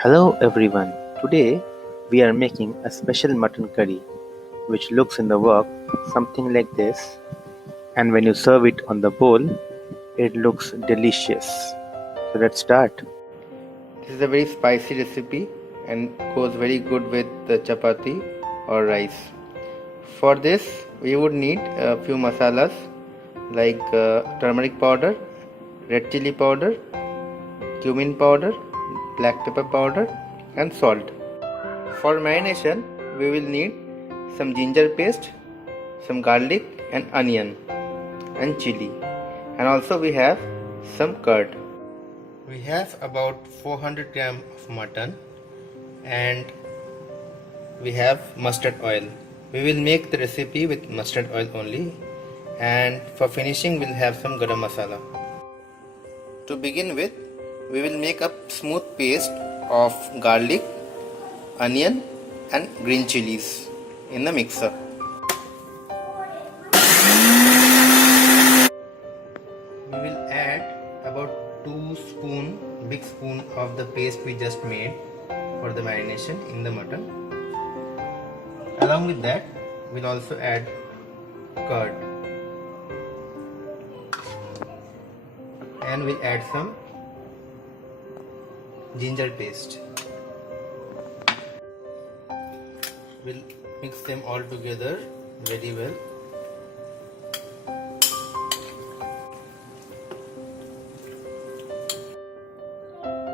Hello everyone. Today we are making a special mutton curry which looks in the wok something like this, and when you serve it on the bowl it looks delicious. So let's start. This is a very spicy recipe and goes very good with the chapati or rice. For this, we would need a few masalas like turmeric powder, red chili powder, cumin powder, black pepper powder, and salt. For marination, we will need some ginger paste, some garlic and onion, and chili. And also we have some curd. We have about 400 gram of mutton and we have mustard oil. We will make the recipe with mustard oil only, and for finishing we'll have some garam masala. To begin with, we will make a smooth paste of garlic, onion and green chilies in the mixer. We will add about 2 big spoon of the paste we just made for the marination in the mutton. Along with that, we'll also add curd and we'll add some ginger paste. We'll mix them all together very well.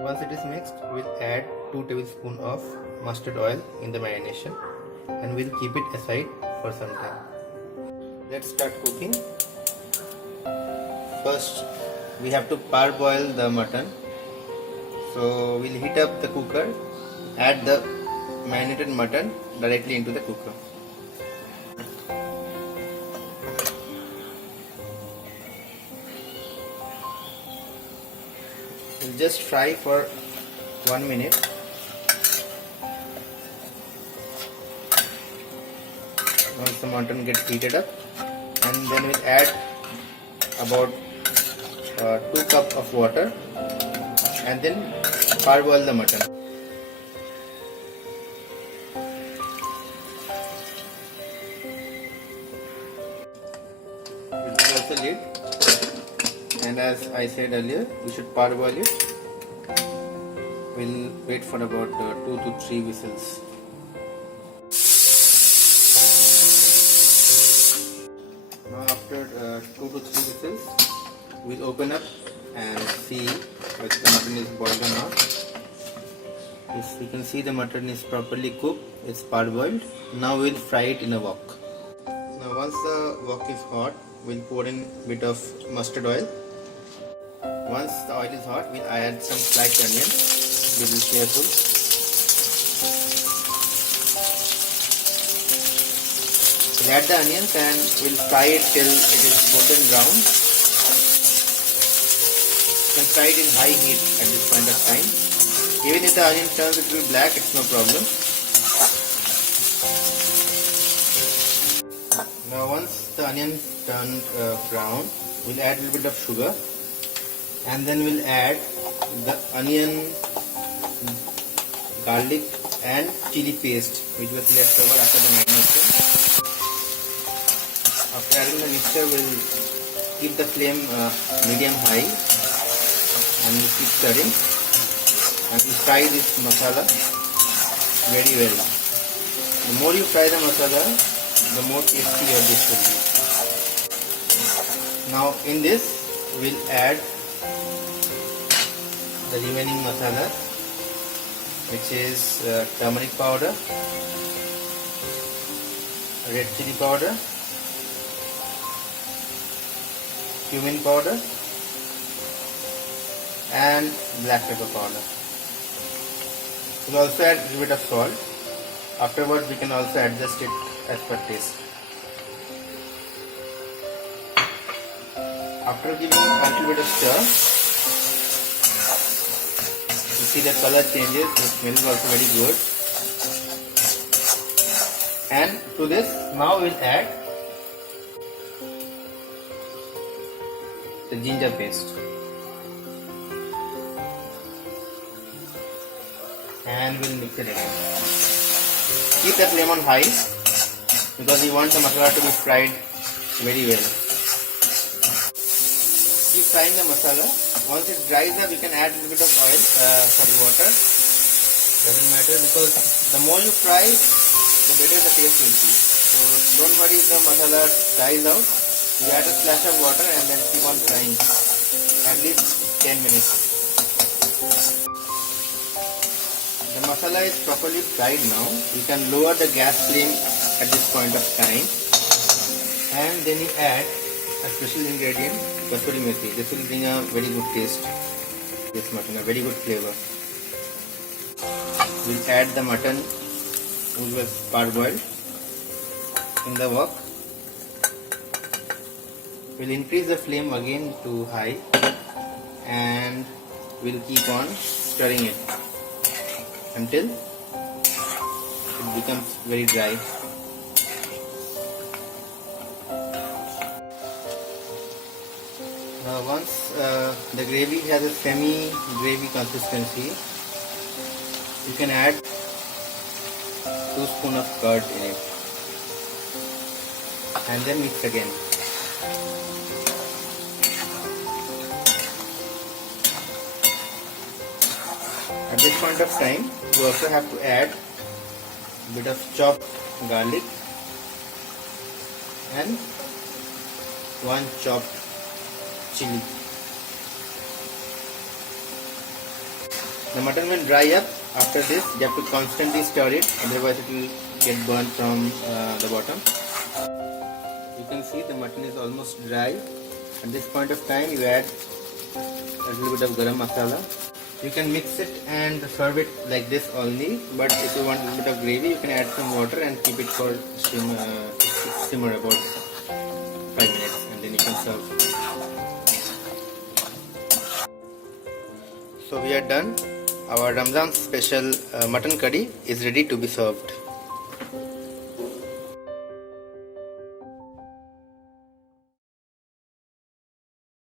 Once it is mixed, we'll add 2 tablespoons of mustard oil in the marination and we'll keep it aside for some time. Let's start cooking. First, we have to parboil the mutton. So we'll heat up the cooker, add the marinated mutton directly into the cooker. We'll just fry for 1 minute. Once the mutton gets heated up, and then we'll add about 2 cups of water and then parboil the mutton. We'll close the lid, and as I said earlier, we should parboil it. We'll wait for about 2 to 3 whistles. Now after 2 to 3 whistles, we'll open up and see whether the mutton is boiled or not. Yes, you can see the mutton is properly cooked, it's parboiled. Now we'll fry it in a wok. Now once the wok is hot, we'll pour in a bit of mustard oil. Once the oil is hot, we'll add some sliced onion. Be careful. We'll add the onions and we'll fry it till it is golden brown. You can fry it in high heat at this point of time. Even if the onion turns it to be black, it's no problem. Now once the onion turned brown, we'll add a little bit of sugar and then we'll add the onion, garlic and chili paste which was left over after the marination. After adding the mixture, we'll keep the flame medium high and we'll keep stirring and we'll fry this masala very well. The more you fry the masala, the more tasty your dish will be. Now in this, we'll add the remaining masala, which is turmeric powder, red chili powder, cumin powder and black pepper powder. We'll also add a little bit of salt. Afterwards we can also adjust it as per taste. After giving a little bit of stir, you see the color changes, the smell is also very good. And to this, now we'll add the ginger paste. and we'll mix it again. Keep the flame on high because we want the masala to be fried very well. Keep frying the masala. Once it dries up, you can add a little bit of oil, water. Doesn't matter because the more you fry, the better the taste will be. So don't worry if the masala dries out. You add a splash of water and then keep on frying at least 10 minutes. The masala is properly fried now. You can lower the gas flame at this point of time, and then you add a special ingredient, kasuri methi. This will bring a very good taste. This mutton, a very good flavor. We'll add the mutton which was parboiled in the wok. We'll increase the flame again to high and we'll keep on stirring it until it becomes very dry. Now once the gravy has a semi-gravy consistency, you can add 2 spoons of curd in it and then mix again. At this point of time, you also have to add a bit of chopped garlic and 1 chopped chili. The mutton will dry up. After this, you have to constantly stir it, otherwise it will get burnt from the bottom. You can see the mutton is almost dry. At this point of time, you add a little bit of garam masala. You can mix it and serve it like this only, but if you want a little bit of gravy, you can add some water and keep it for simmer about 5 minutes and then you can serve. So we are done. Our Ramzan special mutton curry is ready to be served.